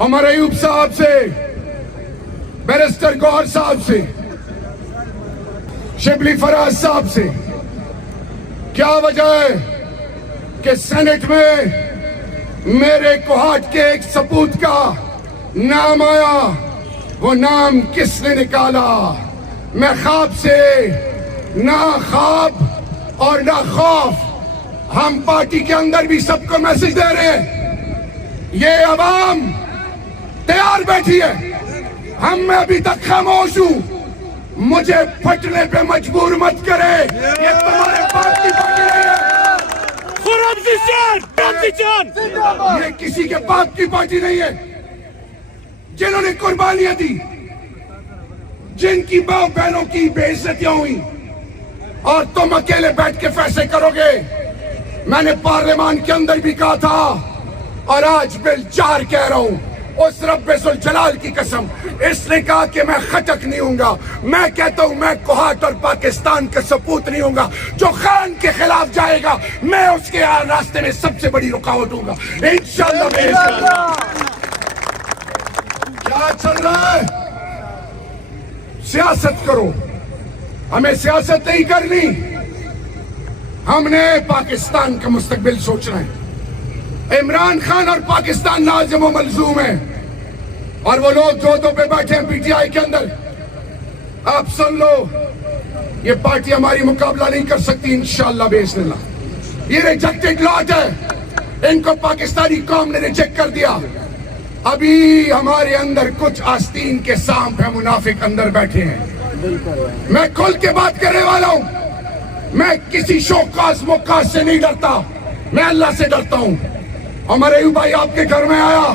عمر ایوب صاحب سے، بیرسٹر گوہر صاحب سے، شبلی فراز صاحب سے، کیا وجہ ہے کہ سینٹ میں میرے کوہاٹ کے ایک سپوت کا نام آیا؟ وہ نام کس نے نکالا؟ میں خواب سے نہ خواب اور نہ خوف، ہم پارٹی کے اندر بھی سب کو میسج دے رہے ہیں، یہ عوام تیار بیٹھی ہے، ہم میں ابھی تک خاموش ہوں، مجھے پھٹنے پہ مجبور مت کرے، یہ تمہارے باپ کی پارٹی نہیں ہے، یہ کسی کے باپ کی پارٹی نہیں ہے۔ جنہوں نے قربانیاں دی، جن کی ماں بہنوں کی بے عزتیاں ہوئی، اور تم اکیلے بیٹھ کے فیصلے کرو گے۔ میں نے پارلیمان کے اندر بھی کہا تھا اور آج بل 4 کہہ رہا ہوں، اس رب ذوالجلال کی قسم، اس نے کہا کہ میں خٹک نہیں ہوں گا، میں کہتا ہوں میں کوہاٹ اور پاکستان کا سپوت نہیں ہوں گا، جو خان کے خلاف جائے گا میں اس کے راستے میں سب سے بڑی رکاوٹ ہوں گا انشاءاللہ۔ کیا چل رہا ہے؟ سیاست کرو، ہمیں سیاست نہیں کرنی، ہم نے پاکستان کا مستقبل سوچنا ہے۔ عمران خان اور پاکستان لازم و ملزوم ہے، اور وہ لوگ جو پہ بیٹھے ہیں پی ٹی آئی کے اندر، آپ سن لو، یہ پارٹی ہماری مقابلہ نہیں کر سکتی انشاءاللہ باذن اللہ۔ یہ ریجیکٹڈ لاٹ ہے، ان کو پاکستانی قوم نے ریجیکٹ کر دیا۔ ابھی ہمارے اندر کچھ آستین کے سانپ ہیں، منافق اندر بیٹھے ہیں۔ میں کھل کے بات کرنے والا ہوں، میں کسی شوکاز موکاز سے نہیں ڈرتا، میں اللہ سے ڈرتا ہوں۔ عمر ایوب بھائی آپ کے گھر میں آیا،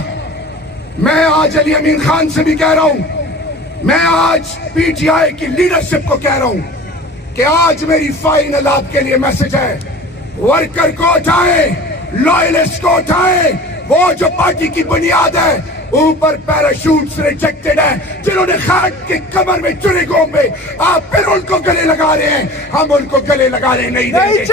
میں آج علی امین خان سے بھی کہہ رہا ہوں، میں آج پی ٹی آئی کی لیڈرشپ کو کہہ رہا ہوں کہ آج میری فائنل آپ کے لیے میسج ہے، ورکر کو اٹھائیں، لائلسٹ کو اٹھائیں، وہ جو پارٹی کی بنیاد ہے، اوپر پیراشوٹس ریجیکٹڈ ہیں، جنہوں نے خاک کے کمر میں چنے گھومے، آپ پھر ان کو گلے لگا رہے ہیں، ہم ان کو گلے لگانے نہیں دیں گے۔